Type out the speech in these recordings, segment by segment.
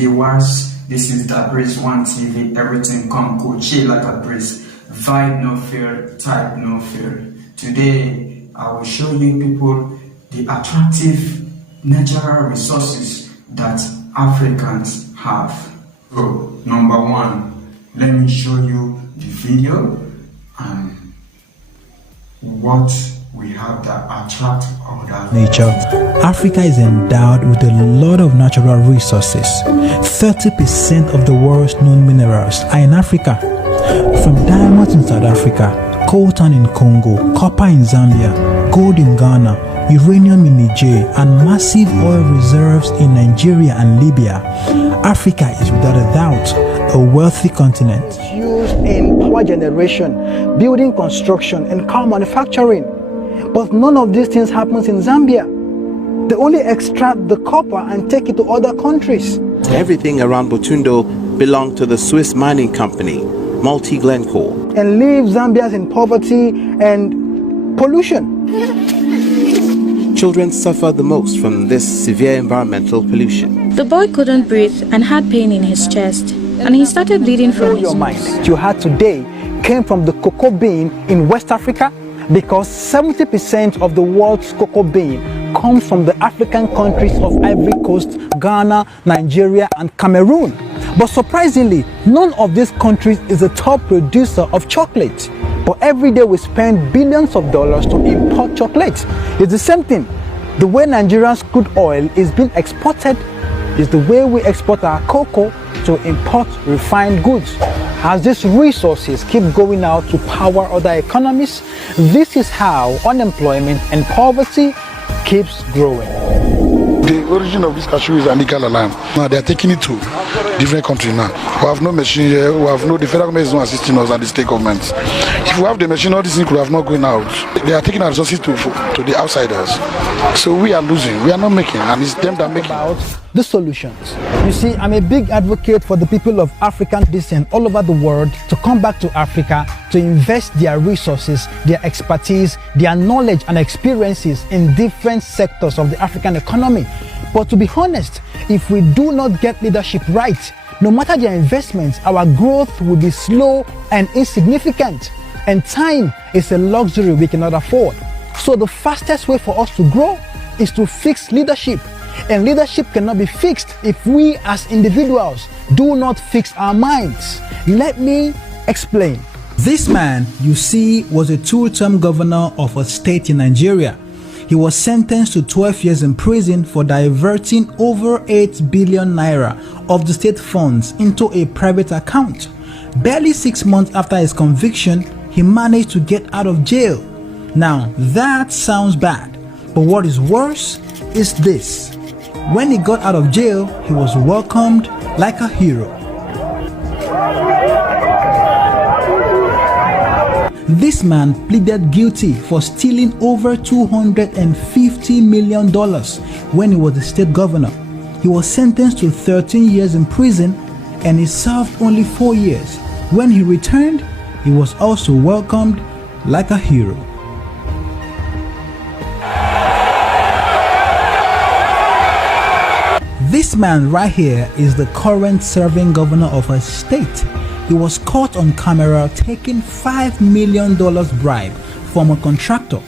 viewers, this is the Breeze One TV. Everything come cool, chill like a breeze. Vibe no fear, type no fear. Today, I will show you people the attractive natural resources that Africans have. So, number one, let me show you the video and what we have that attract other nature. Africa is endowed with a lot of natural resources. 30% of the world's known minerals are in Africa. From diamonds in South Africa, coltan in Congo, copper in Zambia, gold in Ghana, uranium in Niger, and massive oil reserves in Nigeria and Libya. Africa is without a doubt a wealthy continent. It's used in power generation, building construction, and car manufacturing. But none of these things happens in Zambia. They only extract the copper and take it to other countries. Everything around Butundo belonged to the Swiss mining company, Multi Glencore. And leave Zambians in poverty and pollution. Children suffer the most from this severe environmental pollution. The boy couldn't breathe and had pain in his chest, and he started bleeding from his nose. You had today came from the cocoa bean in West Africa, because 70% of the world's cocoa bean comes from the African countries of Ivory Coast, Ghana, Nigeria, and Cameroon. But surprisingly, none of these countries is a top producer of chocolate. But every day we spend billions of dollars to import chocolate. It's the same thing. The way Nigeria's crude oil is being exported is the way we export our cocoa to import refined goods. As these resources keep going out to power other economies, this is how unemployment and poverty keeps growing. The origin of this cashew is Anika Lalam. Now they are taking it to different countries now. We have no machine here, the federal government is not assisting us and the state governments. If we have the machine, all these things could have not going out. They are taking our resources to the outsiders. So we are losing, we are not making, and it's them that make about the solutions. You see, I'm a big advocate for the people of African descent all over the world to come back to Africa to invest their resources, their expertise, their knowledge and experiences in different sectors of the African economy. But to be honest, if we do not get leadership right, no matter their investments, our growth will be slow and insignificant. And time is a luxury we cannot afford. So the fastest way for us to grow is to fix leadership. And leadership cannot be fixed if we as individuals do not fix our minds. Let me explain. This man you see was a two-term governor of a state in Nigeria. He was sentenced to 12 years in prison for diverting over 8 billion naira of the state funds into a private account. Barely 6 months after his conviction, he managed to get out of jail. Now that sounds bad, but what is worse is this. When he got out of jail, he was welcomed like a hero. This man pleaded guilty for stealing over $250 million when he was the state governor. He was sentenced to 13 years in prison and he served only 4 years. When he returned, he was also welcomed like a hero. This man right here is the current serving governor of a state. He was caught on camera taking $5 million bribe from a contractor.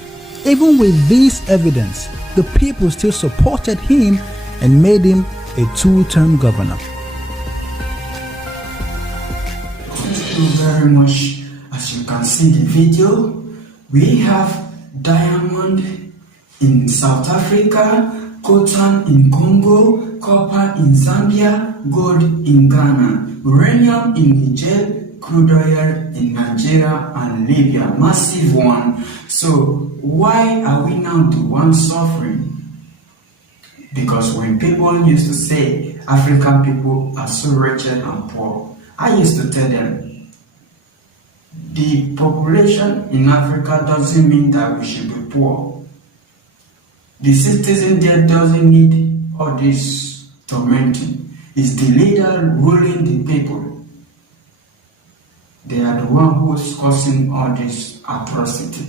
Even with this evidence, the people still supported him and made him a two-term governor. Thank you very much. As you can see the video, we have diamond in South Africa, coltan in Congo, copper in Zambia, gold in Ghana, uranium in Niger, crude oil in Nigeria and Libya, massive one. So why are we now the ones suffering? Because when people used to say African people are so wretched and poor, I used to tell them, the population in Africa doesn't mean that we should be poor. The citizen there doesn't need all this tormenting. It's the leader ruling the people. They are the one who's causing all this atrocity,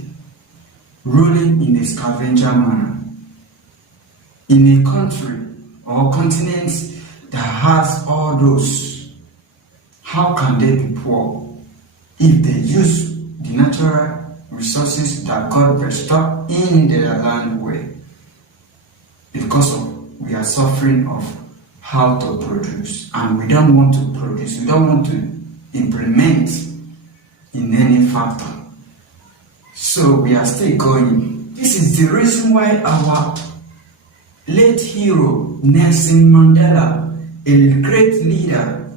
ruling in a scavenger manner. In a country or continent that has all those, how can they be poor if they use the natural resources that God bestowed in their land well? Because we are suffering of how to produce, and we don't want to produce, we don't want to implement in any factor. So we are still going. This is the reason why our late hero Nelson Mandela, a great leader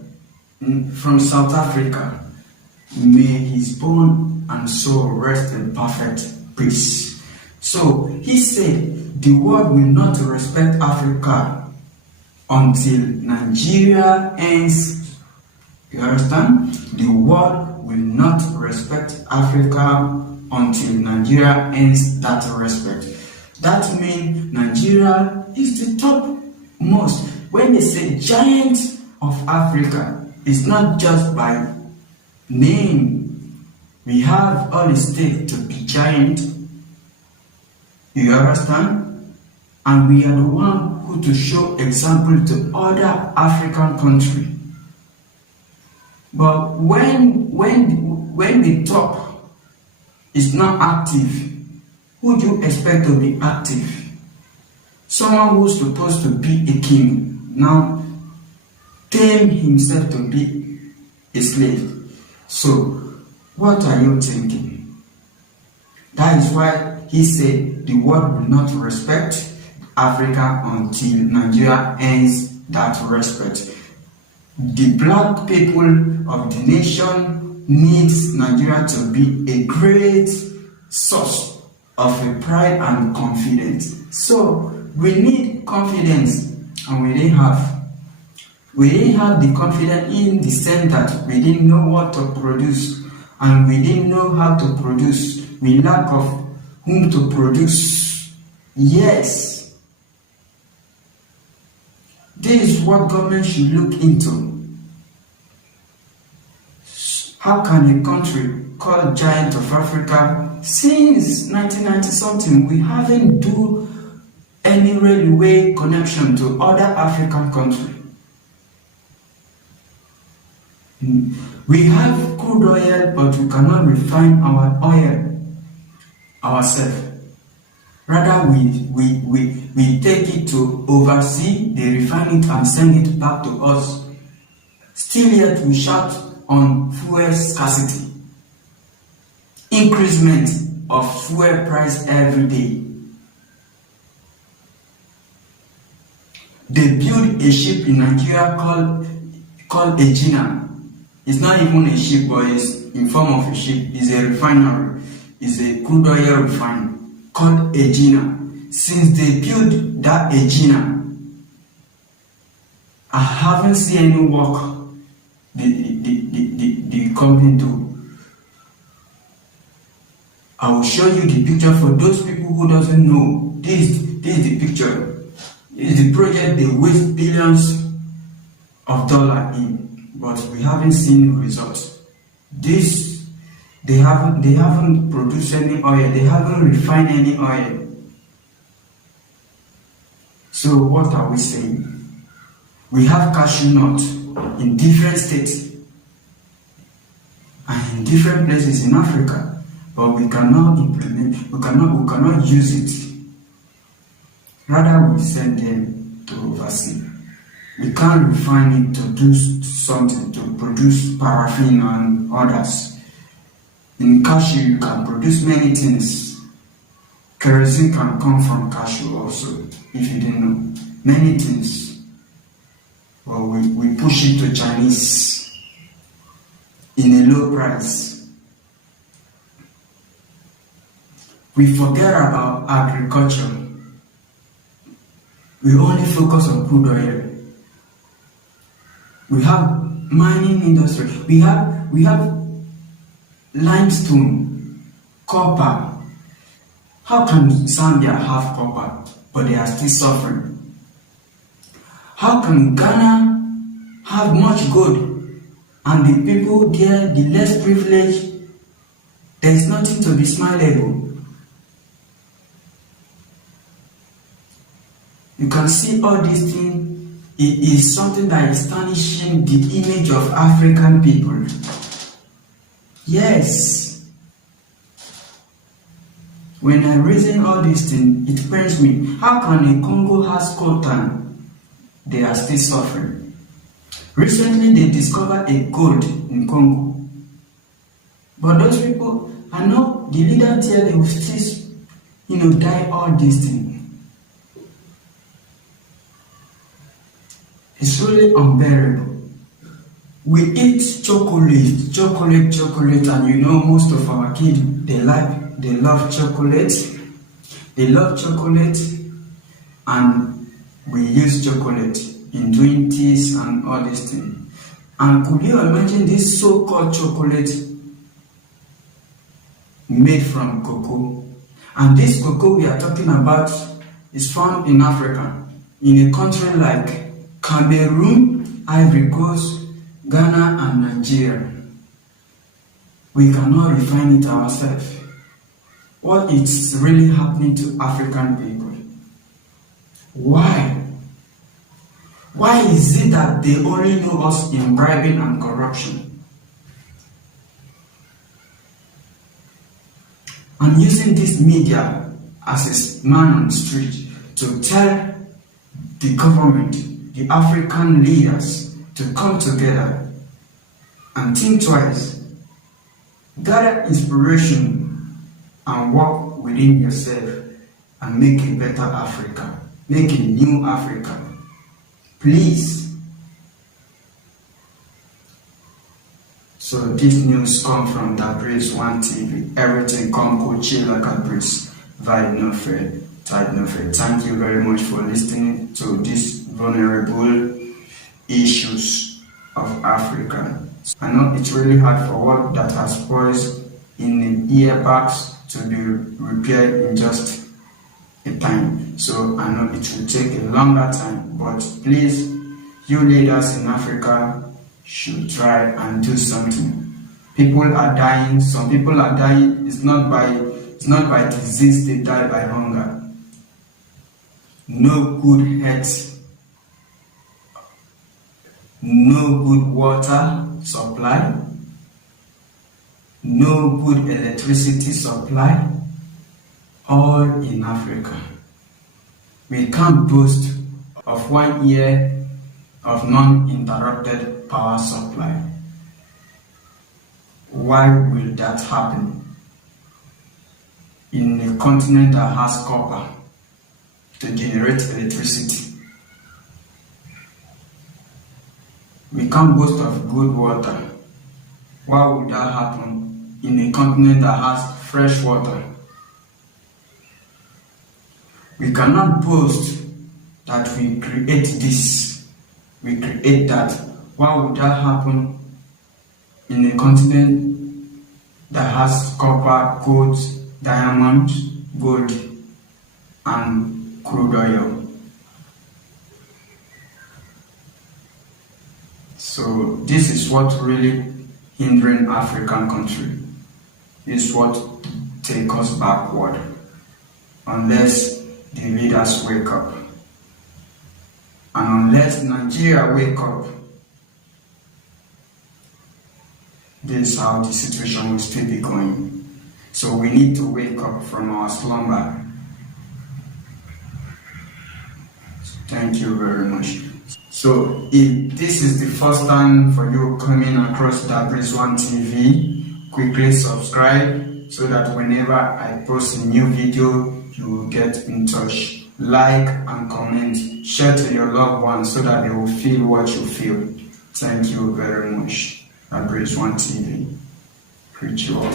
from South Africa, may his bone and soul rest in perfect peace. So he said the world will not respect Africa until Nigeria ends. You understand? The world will not respect Africa until Nigeria ends that respect. That means Nigeria is the topmost. When they say giant of Africa, it's not just by name. We have all the stake to be giant. You understand? And we are the one who to show example to other African countries. But when the top is not active, who do you expect to be active? Someone who's supposed to be a king now tame himself to be a slave. So what are you thinking? That is why he said the world will not respect Africa until Nigeria ends that respect. The black people of the nation needs Nigeria to be a great source of a pride and confidence. So we need confidence, and we didn't have the confidence in the sense that we didn't know what to produce, and we didn't know how to produce. We lack of whom to produce. Yes, this is what government should look into. How can a country called Giant of Africa, since 1990 something, we haven't do any railway connection to other African countries? We have crude oil, but we cannot refine our oil ourselves. Rather, we take it to overseas, they refine it and send it back to us. Still yet we shout on fuel scarcity, increasement of fuel price every day. They build a ship in Nigeria called Egina. It's not even a ship, but it's in form of a ship. It's a refinery. It's a crude oil refinery called Egina. Since they built that Egina, I haven't seen any work the company do. I will show you the picture for those people who doesn't know. This is the picture. This is the project they waste billions of dollars in, but we haven't seen results. They haven't produced any oil. They haven't refined any oil. So what are we saying? We have cashew nut in different states and in different places in Africa, but we cannot implement, we cannot use it. Rather, we send them to overseas. We can't refine it to do something, to produce paraffin and others. In cashew, you can produce many things. Kerosene can come from cashew also, if you didn't know. Many things. Well, we push it to Chinese in a low price. We forget about agriculture. We only focus on crude oil. We have mining industry. We have limestone, copper. How can Zambia have copper, but they are still suffering? How can Ghana have much gold, and the people there, the less privileged, there is nothing to be smileable? You can see all these things it is something that is tarnishing the image of African people. Yes. When I reason all these things, it pains me. How can a Congo has coltan? They are still suffering. Recently, they discovered a gold in Congo. But those people, I know the leader there, they will still, die all these things. It's really unbearable. We eat chocolate, and most of our kids, they love chocolate. They love chocolate, and we use chocolate in doing teas and all these things. And could you imagine this so-called chocolate made from cocoa? And this cocoa we are talking about is found in Africa, in a country like Cameroon, Ivory Coast, Ghana, and Nigeria. We cannot refine it ourselves. What is really happening to African people? Why? Why is it that they only know us in bribing and corruption? I'm using this media as a man on the street to tell the government, the African leaders, to come together and think twice, gather inspiration, and work within yourself and make a better Africa, make a new Africa. Please. So this news comes from Dabriz One TV. Everything come go chill like a breeze. Vibe no fair, type no fair. Thank you very much for listening to these vulnerable issues of Africa. I know it's really hard for what that has poised in the earbags to be repaired in just a time. So I know it will take a longer time, but please, you leaders in Africa should try and do something. People are dying. Some people are dying. It's not by disease, they die by hunger. No good health, no good water supply, no good electricity supply, all in Africa. We can't boast of 1 year of non-interrupted power supply. Why will that happen in a continent that has copper to generate electricity? We can't boast of good water. Why would that happen in a continent that has fresh water? We cannot boast that we create this, we create that. Why would that happen in a continent that has copper, gold, diamond, gold, and crude oil? So this is what really hindering African country. This is what take us backward unless the leaders wake up. And unless Nigeria wake up, this is how the situation will still be going. So we need to wake up from our slumber. Thank you very much. So if this is the first time for you coming across Dabriz One TV, quickly subscribe so that whenever I post a new video, you will get in touch. Like and comment, share to your loved ones so that they will feel what you feel. Thank you very much. Dabriz One TV. Preach you all.